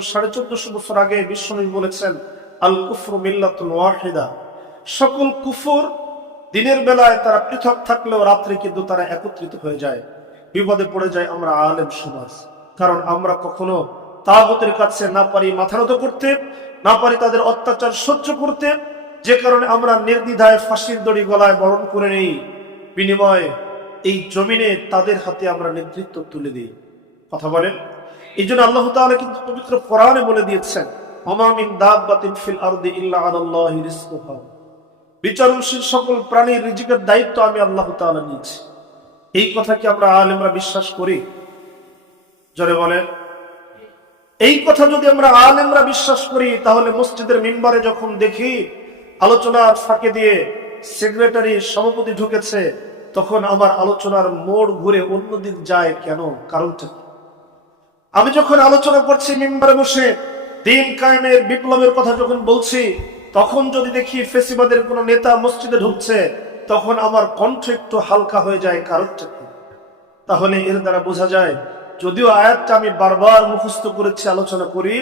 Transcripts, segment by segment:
সাড়ে চোদ্দশো বছর আগে বিশ্বনবী বলেছেন, আল কুফর মিল্লাতুল সকল কুফর দিনের বেলায় তারা পৃথক থাকলেও রাত্রে কিন্তু তারা একত্রিত হয়ে যায়। বিপদে পড়ে যায় আমরা আলেম সমাজ। কারণ আমরা কখনো তাগতের কাছে না পারি মাথা নত করতে, না পারি তাদের অত্যাচার সহ্য করতে। যে কারণে আমরা নির্দ্বিধায় ফাঁসির দড়ি গলায় বরণ করে নেই। বিনিময়ে এই জমিনে তাদের হাতে আমরা নেতৃত্ব তুলে দিই। কথা বলেন। এই জন্য আল্লাহ কিন্তু পবিত্র কোরআনে বলে দিয়েছেন বিচারণশীল সকল প্রাণীর রিজিকের দায়িত্ব আমি আল্লাহ নিয়েছি। এই কথা কি আমরা আলেমরা বিশ্বাস করি? এই কথা যদি আমরা আলেমরা বিশ্বাস করি, তাহলে মসজিদের মেম্বারে যখন দেখি আলোচনার ফাঁকে দিয়ে সেক্রেটারি সভাপতি ঢুকেছে, তখন আমার আলোচনার মোড় ঘুরে অন্যদিক যায় কেন? কারণটা? আমি যখন আলোচনা করছি মিম্বারে বসে, দিন কায়েমের বিপ্লবের কথা যখন বলছি, তখন যদি দেখি ফেসিবাদের কোন নেতা মসজিদে ঢুকছে, তখন আমার কণ্ঠ একটু হালকা হয়ে যায় কারণটা? তাহলে এর দ্বারা বোঝা যায়, যদিও আয়াতটা আমি বারবার মুখস্থ করেছি, আলোচনা করি,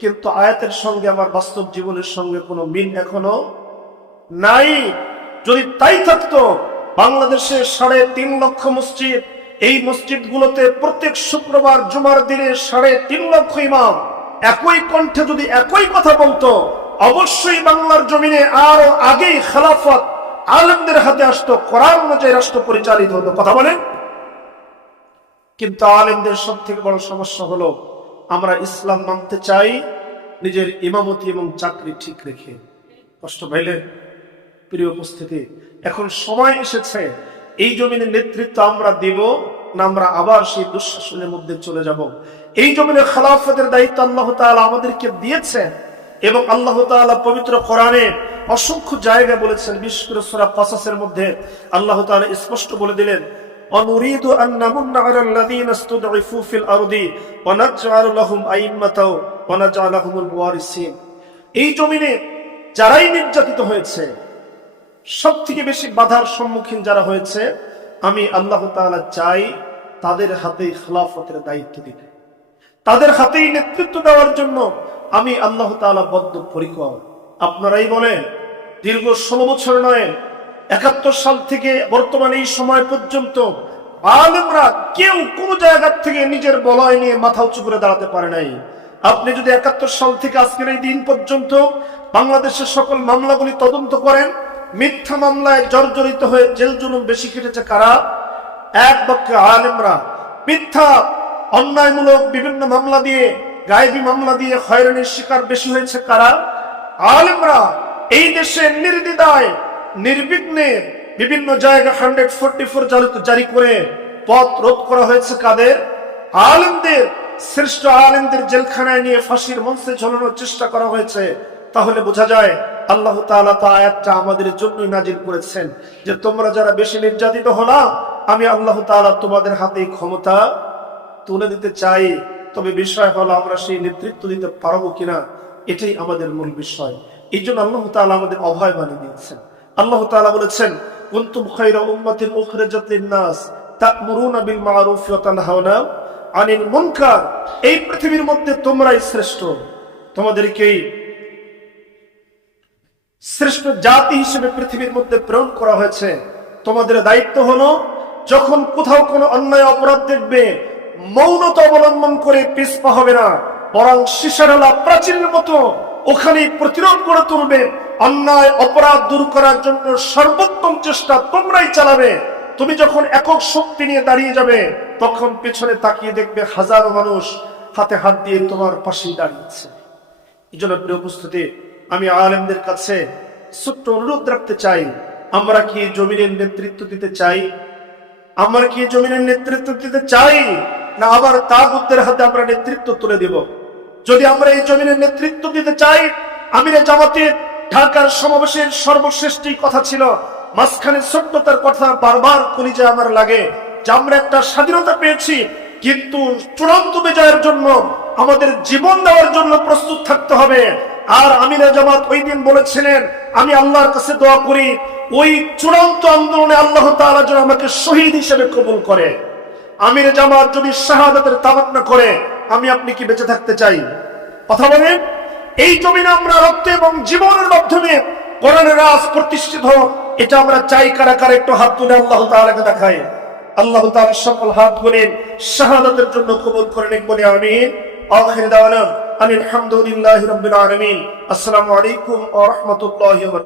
কিন্তু আয়াতের সঙ্গে আমার বাস্তব জীবনের সঙ্গে কোনো মিল এখনও নাই যদি তাই থাকতো, বাংলাদেশে সাড়ে তিন লক্ষ মসজিদ এই মসজিদগুলোতে প্রত্যেক শুক্রবার জুমার দিনে সাড়ে তিন লক্ষ ইমাম। একই কণ্ঠে যদি একই কথা বলতো, অবশ্যই বাংলার জমিনে আরও আগেই খেলাফত আলেমদের হাতে আসতো, কোরআন অনুযায়ী রাষ্ট্র পরিচালিত হতো। কথা বলেন। কিন্তু আলেমদের সব থেকে বড় সমস্যা হলো, আমরা ইসলাম মানতে চাই, নিজের ইমামতি এবং চাকরি ঠিক রেখে। কষ্ট পাইলে, প্রিয় উপস্থিতি, এখন সময় এসেছে এই জমিনের নেতৃত্ব আমরা দিব না আমরা আবার সেই দুঃশাসনের মধ্যে চলে যাব এই জমিনের খেলাফতের দায়িত্ব আল্লাহ তাআলা আমাদেরকে দিয়েছেন এবং আল্লাহ তাআলা পবিত্র কোরআনে অসংখ্য জায়গায় বলেছেন বিশেষ করে সূরা কসাসের মধ্যে আল্লাহ তাআলা স্পষ্ট বলে দিলেন ونريد أن نمن على الذين استضعفوا في الأرض ونجعل لهم أئمة ونجعلهم الوارثين এই জমিনে যারাই নির্যাতিত হয়েছে সব থেকে বেশি বাধার সম্মুখীন যারা হয়েছে, আমি আল্লাহ চাই তাদের হাতে খেলাফতের দায়িত্ব দিতে। তাদের হাতেই নেতৃত্ব দেওয়ার জন্য আমি আল্লাহ তাআলা বদ্ধ পরিকর আপনারাই বলেন, দীর্ঘ ষোলো বছর নয়, একাত্তর সাল থেকে বর্তমানে এই সময় পর্যন্ত আলেমরা কেউ কোন জায়গার থেকে নিজের বলয় নিয়ে মাথা উঁচু করে দাঁড়াতে পারে নাই। আপনি যদি একাত্তর সাল থেকে আজকের এই দিন পর্যন্ত বাংলাদেশের সকল মামলাগুলি তদন্ত করেন মিথ্যা মামলায় জর্জরিত হয়ে জেল জুলুম বেশি কেটেছে কারা? এক পক্ষে আলেমরা। মিথ্যা, অন্যায়মূলক বিভিন্ন মামলা দিয়ে, গায়েবী মামলা দিয়ে হয়রানির শিকার বেশি হয়েছে কারা? আলেমরা, এই দেশে নির্দিদায়, নির্বিঘ্নে বিভিন্ন জায়গা হান্ড্রেড ফোরটি ফোর জারি করে পথ রোধ করা হয়েছে কাদের? আলেমদের, শ্রেষ্ঠ আলেমদের জেলখানায় নিয়ে ফাঁসির মঞ্চে ঝোলানোর চেষ্টা করা হয়েছে। তাহলে বোঝা যায় আল্লাহ তাআলা তা আয়াতটা আমাদের জন্যই নাজিল করেছেন যে তোমরা যারা বেশি নির্যাতিত হলা আমি আল্লাহ তাআলা তোমাদের হাতে ক্ষমতা তুলে দিতে চাই। তবে বিষয় হলো আমরা সেই নেতৃত্ব দিতে পারব কিনা, এটাই আমাদের মূল বিষয়। এই জন্য আল্লাহ তাআলা আমাদের অভয় বানিয়ে দিয়েছেন। আল্লাহ তাআলা বলেছেন, কুনতুম খায়রা উম্মাতিন উখরিজাত লিন-নাস তা'মুরুনা বিল মা'রুফ ওয়া আনিল মুনকার। এই পৃথিবীর মধ্যে তোমরাই শ্রেষ্ঠ। তোমাদেরকেই শ্রেষ্ঠ জাতি হিসেবে পৃথিবীর মধ্যে প্রেরণ করা হয়েছে। তোমাদের দায়িত্ব হলো, যখন কোথাও কোনো অন্যায় অপরাধ দেখবে, মৌনতা অবলম্বন করে পিছপা হবে না, বরং শিশারালা প্রাচীরের মতো ওখানেই প্রতিরোধ করে তুলবে। অন্যায় অপরাধ দূর করার জন্য সর্বোত্তম চেষ্টা তোমরাই চালাবে। তুমি যখন একক শক্তি নিয়ে দাঁড়িয়ে যাবে, তখন পেছনে তাকিয়ে দেখবে হাজারো মানুষ হাতে হাত দিয়ে তোমার পাশেই দাঁড়িয়েছে। এই জন্য উপস্থিতি আমি আলেমদের কাছে ছোট্ট অনুরোধ রাখতে চাই। আমরা কি জমিনের নেতৃত্ব দিতে চাই? আমরা কি জমিনের নেতৃত্ব দিতে চাই? না আবার তাগুদের হাতে আমরা নেতৃত্ব তুলে দিব? যদি আমরা এই জমিনের নেতৃত্ব দিতে চাই, আমিরে জামাতের ঢাকার সমাবেশের সর্বশ্রেষ্ঠ কথা ছিল, মাঝখানে ছোট্টতার কথা বারবার কলিজা আমার লাগে যে আমরা একটা স্বাধীনতা পেয়েছি, কিন্তু চূড়ান্ত বিজয়ের জন্য, আমাদের জীবন দেওয়ার জন্য প্রস্তুত থাকতে হবে। আর আমিরা জামাত ওই দিন বলেছিলেন, আমি আল্লাহর কাছে দোয়া করি, ওই চূড়ান্ত আন্দোলনে আল্লাহ তাআলা যেন আমাকে শহীদ হিসেবে কবুল করে। আমির জামাত যদি শাহাদাতের তামান্না করে, আমি আপনি কি বেঁচে থাকতে চাই? কথা বলেন এই জমিনে আমরা রক্ত এবং জীবনের মাধ্যমে কোরআনের রাজ প্রতিষ্ঠিত, এটা আমরা চাই কারা কারা একটু হাত তুলে আল্লাহ তাআলাকে দেখায়। আল্লাহ তাআলা সকল হাত গুলেন শাহাদাতের জন্য কবুল করে নিন বলে আমি আখির দাওয়ানা আনিল হামদুলিল্লাহি রাব্বিল আলামিন আসসালামু আলাইকুম ওয়া রাহমাতুল্লাহি ওয়া বারাকাতুহু